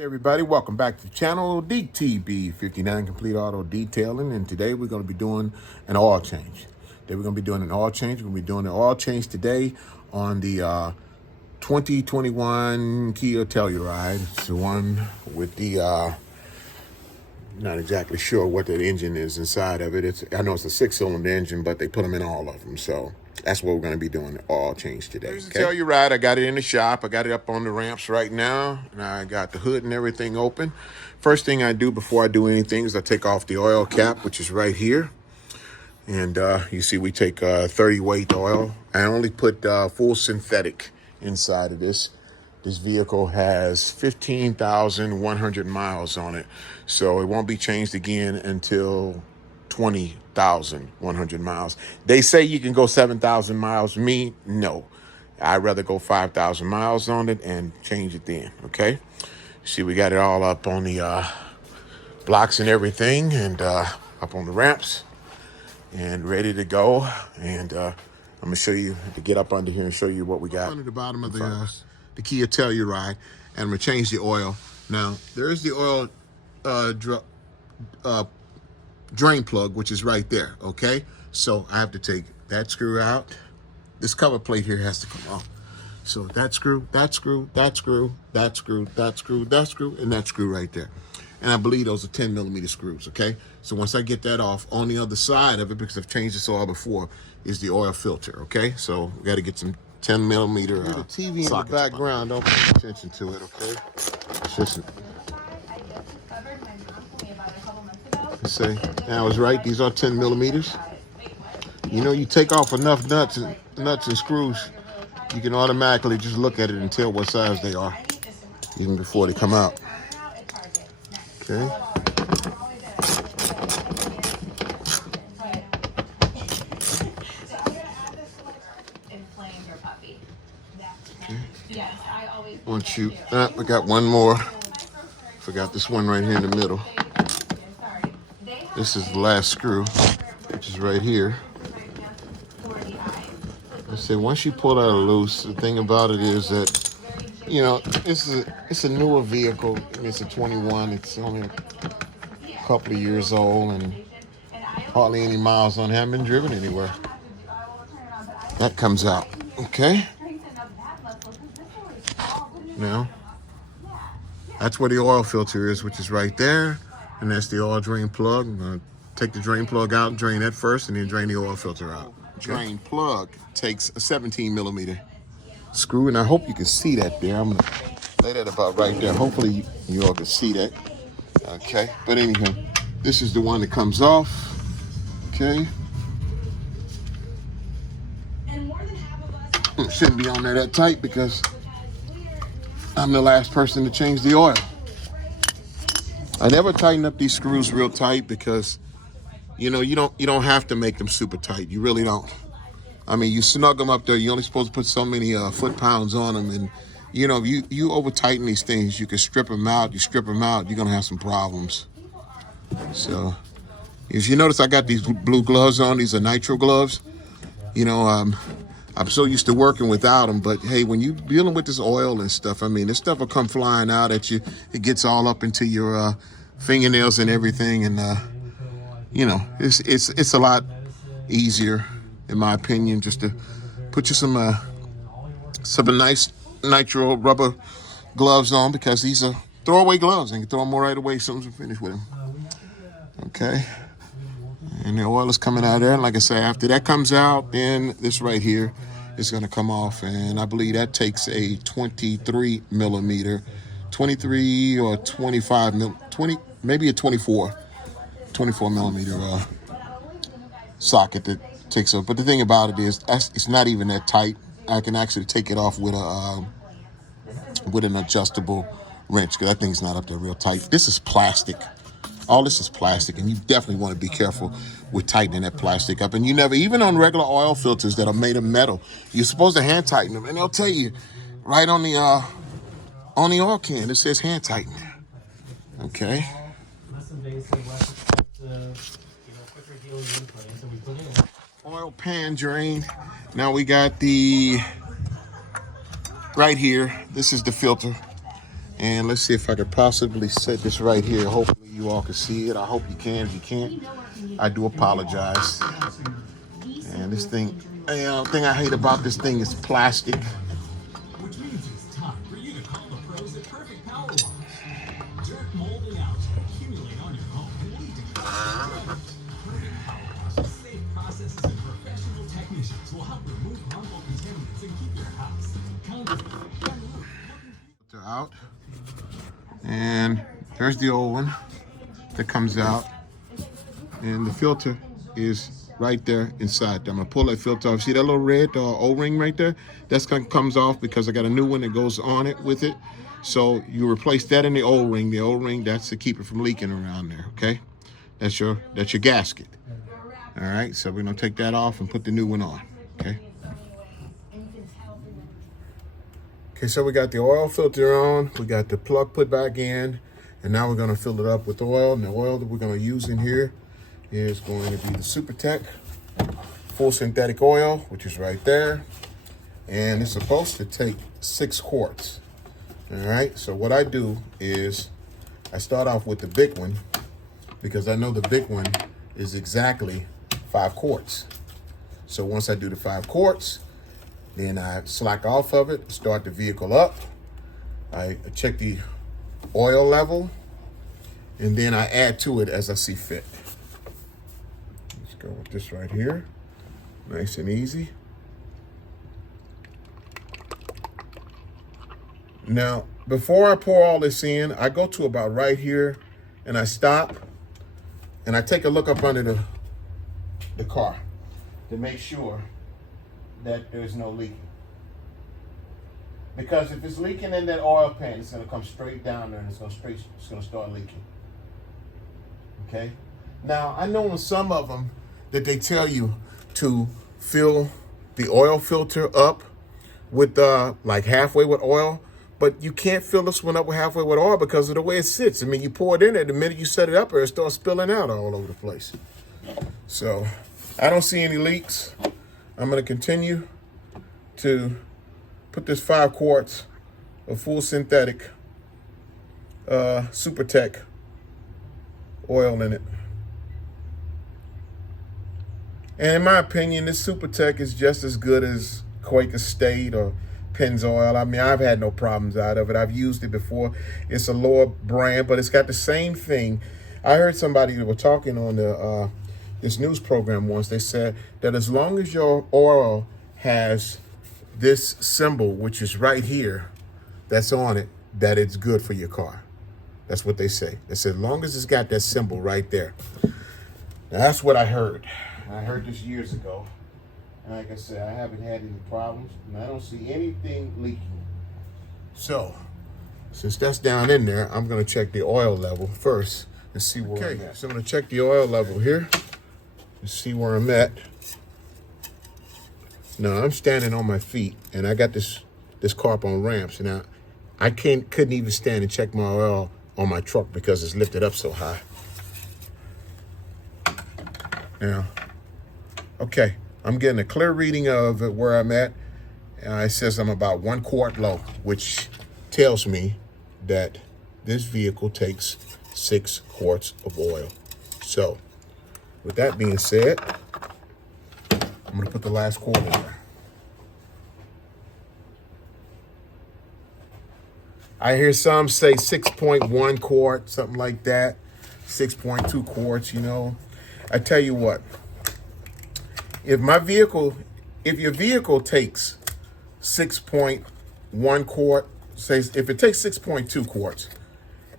Hey everybody, welcome back to the channel, DTB59 Complete Auto Detailing, and today we're going to be doing an oil change. We're going to be doing an oil change today on the 2021 Kia Telluride. It's the one with the, not exactly sure what that engine is inside of it. I know it's a 6-cylinder engine, but they put them in all of them, so that's what we're going to be doing, the oil change today. Okay? Telluride, I got it in the shop. I got it up on the ramps right now, and I got the hood and everything open. First thing I do before I do anything is I take off the oil cap, which is right here. And you see we take 30 weight oil. I only put full synthetic inside of this. This vehicle has 15,100 miles on it, so it won't be changed again until 20,100 miles. They say you can go 7,000 miles. Me, no. I'd rather go 5,000 miles on it and change it then, okay? See, we got it all up on the blocks and everything, and up on the ramps and ready to go. And I'm gonna show you, to get up under here and show you what we got. Under the bottom of the Kia Telluride, and I'm gonna change the oil. Now, there's the oil drain plug, which is right there, okay? So I have to take that screw out. This cover plate here has to come off. So that screw, that screw, that screw, that screw, that screw, that screw, and that screw right there. And I believe those are 10mm screws, okay? So once I get that off, on the other side of it, because I've changed this oil before, is the oil filter, okay? So we got to get some 10mm. The TV in the background, don't pay attention to it, okay? It's just, let's say, I was right, these are 10mm. You know, you take off enough nuts and screws, you can automatically just look at it and tell what size they are, even before they come out. Okay. Once you, we got one more. Forgot this one right here in the middle. This is the last screw, which is right here. I say once you pull that loose, the thing about it is that, you know, it's a newer vehicle. It's a 21. It's only a couple of years old and hardly any miles on it. Haven't been driven anywhere. That comes out, okay? Now, that's where the oil filter is, which is right there, and that's the oil drain plug. I'm gonna take the drain plug out, drain that first, and then drain the oil filter out. Drain plug takes a 17mm screw, and I hope you can see that there. I'm gonna lay that about right there. Hopefully you all can see that. Okay, but anyhow, this is the one that comes off. Okay. It shouldn't be on there that tight because I'm the last person to change the oil. I never tighten up these screws real tight because, you know, you don't have to make them super tight. You really don't. I mean, you snug them up there. You're only supposed to put so many foot-pounds on them, and you know, if you over tighten these things, you can strip them out. You strip them out, you're gonna have some problems. So, if you notice, I got these blue gloves on. These are nitro gloves. You know, I'm so used to working without them, but hey, when you dealing with this oil and stuff, I mean, this stuff will come flying out at you. It gets all up into your fingernails and everything, and you know, it's a lot easier, in my opinion, just to put you some nice nitro rubber gloves on, because these are throwaway gloves. And you can throw them right away as soon as we finish with them. Okay. And the oil is coming out of there. And like I say, after that comes out, then this right here is going to come off. And I believe that takes a 23mm, 23 or 25, 20, maybe a 24mm socket that takes up. But the thing about it is, it's not even that tight. I can actually take it off with an adjustable wrench, because that thing's not up there real tight. This is plastic. All this is plastic, and you definitely want to be careful with tightening that plastic up. And you never, even on regular oil filters that are made of metal, you're supposed to hand tighten them, and they'll tell you right on the oil can, it says hand tighten. Okay. Oil pan drain. Now we got the right here. This is the filter. And let's see if I could possibly set this right here. Hopefully you all can see it. I hope you can. If you can't, I do apologize. And this thing, the thing I hate about this thing is plastic. Which means it's time for you to call the pros at Perfect Power Wash. Dirt, mold, and algae accumulate on your home and lead to Perfect Power Wash. Safe processes and professional technicians will help remove harmful contaminants and keep your house out. And there's the old one that comes out. And the filter is right there inside. I'm gonna pull that filter off. See that little red O-ring right there? That's gonna comes off because I got a new one that goes on it with it. So you replace that in the O-ring. The O-ring, that's to keep it from leaking around there, okay? That's your gasket. All right, so we're gonna take that off and put the new one on, okay? Okay, so we got the oil filter on, we got the plug put back in, and now we're gonna fill it up with oil. And the oil that we're gonna use in here is going to be the Supertech full synthetic oil, which is right there. And it's supposed to take 6 quarts. All right, so what I do is I start off with the big one because I know the big one is exactly 5 quarts. So once I do the 5 quarts, then I slack off of it, start the vehicle up. I check the oil level, and then I add to it as I see fit. Let's go with this right here. Nice and easy. Now, before I pour all this in, I go to about right here, and I stop, and I take a look up under the car to make sure that there's no leaking. Because if it's leaking in that oil pan, it's gonna come straight down there and it's gonna start leaking. Okay? Now, I know in some of them that they tell you to fill the oil filter up with like halfway with oil, but you can't fill this one up with halfway with oil because of the way it sits. I mean, you pour it in there, the minute you set it up there, it starts spilling out all over the place. So, I don't see any leaks. I'm going to continue to put this 5 quarts of full synthetic Supertech oil in it. And in my opinion, this Supertech is just as good as Quaker State or Pennzoil. I mean, I've had no problems out of it. I've used it before. It's a lower brand, but it's got the same thing. I heard somebody that were talking on the this news program once. They said that as long as your oil has this symbol, which is right here, that's on it, that it's good for your car. That's what they say. They said as long as it's got that symbol right there. Now, that's what I heard. I heard this years ago. And like I said, I haven't had any problems, and I don't see anything leaking. So, since that's down in there, I'm going to check the oil level first and see where I'm at. So I'm going to check the oil level here and see where I'm at. Now, I'm standing on my feet, and I got this car up on ramps. Now, I couldn't even stand and check my oil on my truck because it's lifted up so high. Now, okay, I'm getting a clear reading of where I'm at. It says I'm about 1 quart low, which tells me that this vehicle takes 6 quarts of oil. So, with that being said, I'm going to put the last quart in there. I hear some say 6.1 quart, something like that, 6.2 quarts, you know. I tell you what, if your vehicle takes 6.1 quart, say if it takes 6.2 quarts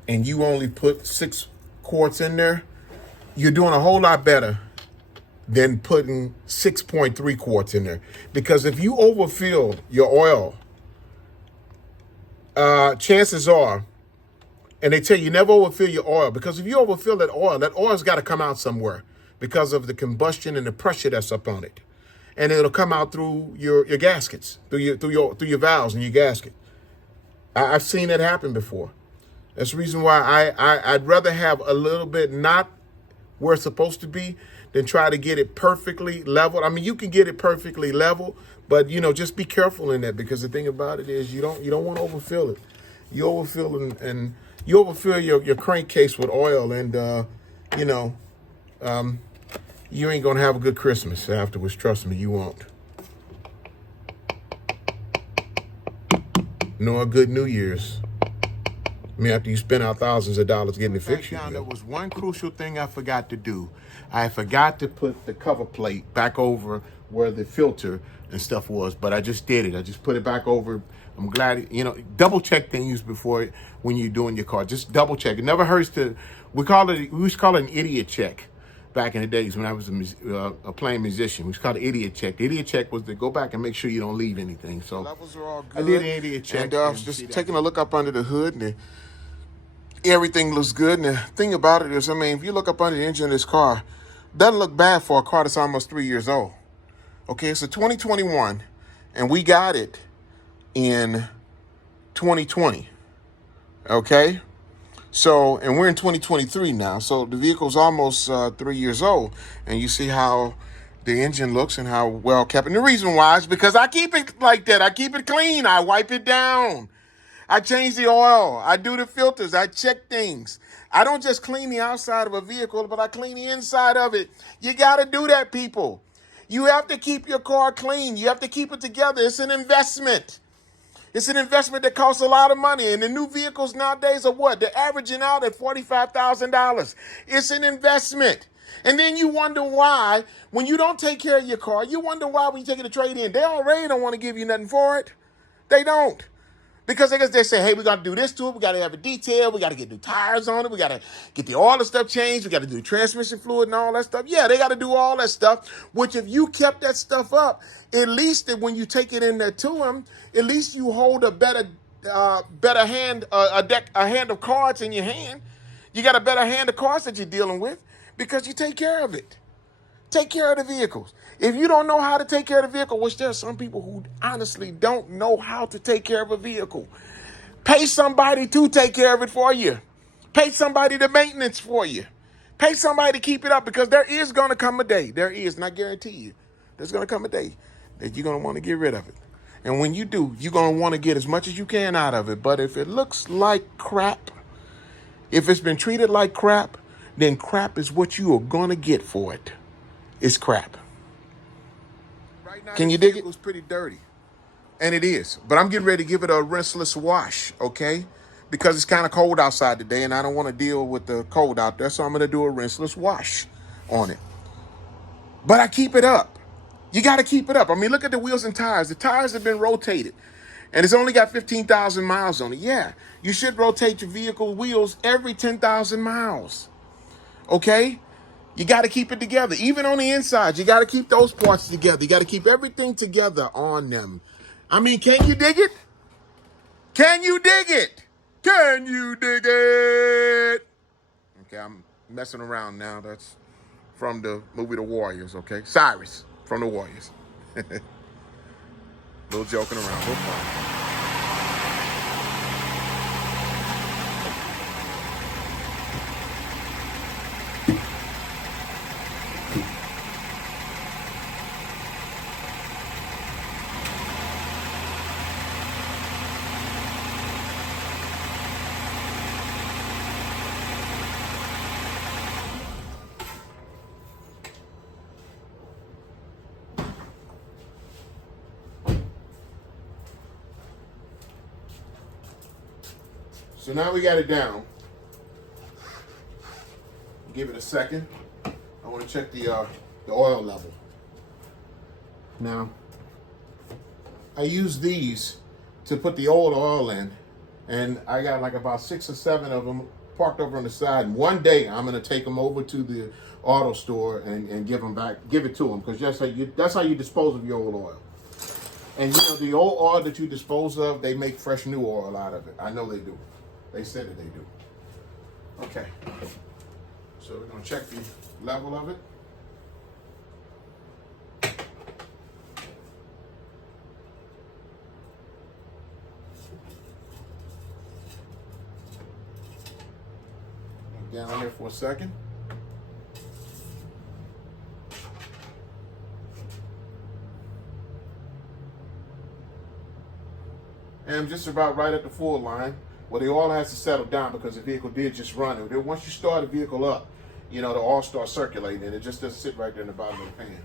and you only put 6 quarts in there, you're doing a whole lot better than putting 6.3 quarts in there. Because if you overfill your oil, chances are, and they tell you never overfill your oil, because if you overfill that oil's got to come out somewhere because of the combustion and the pressure that's up on it. And it'll come out through your gaskets, through your valves and your gasket. I've seen that happen before. That's the reason why I'd rather have a little bit not where it's supposed to be than try to get it perfectly leveled. I mean, you can get it perfectly level, but you know, just be careful in that, because the thing about it is you don't want to overfill it. You overfill and you overfill your crankcase with oil, and you know, you ain't gonna have a good Christmas afterwards. Trust me, you won't. Nor a good New Year's. I mean, after you spend out thousands of dollars getting it fixed. There was one crucial thing I forgot to do. I forgot to put the cover plate back over where the filter and stuff was, but I just did it. I just put it back over. I'm glad, you know, double check things before when you're doing your car. Just double check. It never hurts to. We used to call it an idiot check back in the days when I was a playing musician. We used to call it idiot check. The idiot check was to go back and make sure you don't leave anything. So levels are all good. I did an idiot check. And just taking a look up under the hood, and everything looks good. And the thing about it is, I mean, if you look up under the engine of this car, doesn't look bad for a car that's almost 3 years old. Okay, it's a 2021, and we got it in 2020. Okay, so, and we're in 2023 now, so the vehicle's almost 3 years old, and you see how the engine looks and how well kept. And the reason why is because I keep it like that. I keep it clean. I wipe it down. I change the oil. I do the filters. I check things. I don't just clean the outside of a vehicle, but I clean the inside of it. You got to do that, people. You have to keep your car clean. You have to keep it together. It's an investment. It's an investment that costs a lot of money. And the new vehicles nowadays are what? They're averaging out at $45,000. It's an investment. And then you wonder why, when you don't take care of your car, you wonder why when you take it to trade in, they already don't want to give you nothing for it. They don't. Because they say, hey, we got to do this to it. We got to have a detail. We got to get new tires on it. We got to get the oil and stuff changed. We got to do transmission fluid and all that stuff. Yeah, they got to do all that stuff, which if you kept that stuff up, at least that when you take it in there to them, at least you hold a better hand, a hand of cards in your hand. You got a better hand of cards that you're dealing with because you take care of it. Take care of the vehicles. If you don't know how to take care of the vehicle, which there are some people who honestly don't know how to take care of a vehicle, pay somebody to take care of it for you. Pay somebody to maintenance for you. Pay somebody to keep it up, because there is going to come a day. There is, and I guarantee you, there's going to come a day that you're going to want to get rid of it. And when you do, you're going to want to get as much as you can out of it. But if it looks like crap, if it's been treated like crap, then crap is what you are going to get for it. It's crap. Right now, can you dig it? It's pretty dirty. And it is. But I'm getting ready to give it a rinseless wash, okay? Because it's kind of cold outside today, and I don't want to deal with the cold out there, so I'm going to do a rinseless wash on it. But I keep it up. You got to keep it up. I mean, look at the wheels and tires. The tires have been rotated, and it's only got 15,000 miles on it. Yeah, you should rotate your vehicle wheels every 10,000 miles, okay? You got to keep it together. Even on the inside, you got to keep those parts together. You got to keep everything together on them. I mean, can you dig it? Can you dig it? Can you dig it? Okay, I'm messing around now. That's from the movie The Warriors, okay? Cyrus from The Warriors. Little joking around. Little fun. So now we got it down. Give it a second. I want to check the oil level. Now, I use these to put the old oil in, and I got like about 6 or 7 of them parked over on the side. And one day I'm going to take them over to the auto store and give it to them, because that's how you dispose of your old oil. And you know, the old oil that you dispose of, they make fresh new oil out of it. I know they do. They said that they do. Okay. So we're going to check the level of it. Down there for a second. And I'm just about right at the full line. Well, the oil has to settle down because the vehicle did just run. Once you start the vehicle up, the oil starts circulating, and it just doesn't sit right there in the bottom of the pan.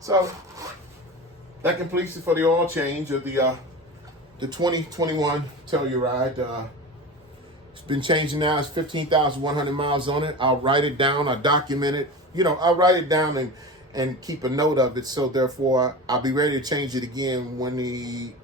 So that completes it for the oil change of the 2021 Telluride. It's been changing now. It's 15,100 miles on it. I'll write it down. I'll document it. I'll write it down and keep a note of it. So therefore, I'll be ready to change it again when the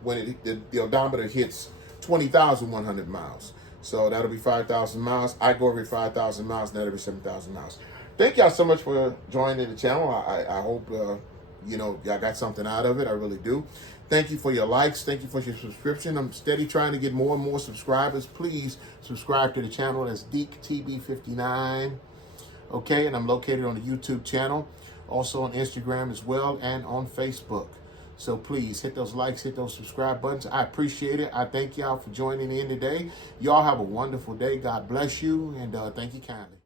odometer hits 20,100 miles. So that'll be 5,000 miles. I go every 5,000 miles, and that'll be 7,000 miles. Thank y'all so much for joining the channel. I hope y'all got something out of it. I really do. Thank you for your likes. Thank you for your subscription. I'm steady trying to get more and more subscribers. Please subscribe to the channel. That's DeekTB59. Okay, and I'm located on the YouTube channel, also on Instagram as well, and on Facebook. So please hit those likes, hit those subscribe buttons. I appreciate it. I thank y'all for joining in today. Y'all have a wonderful day. God bless you, and thank you kindly.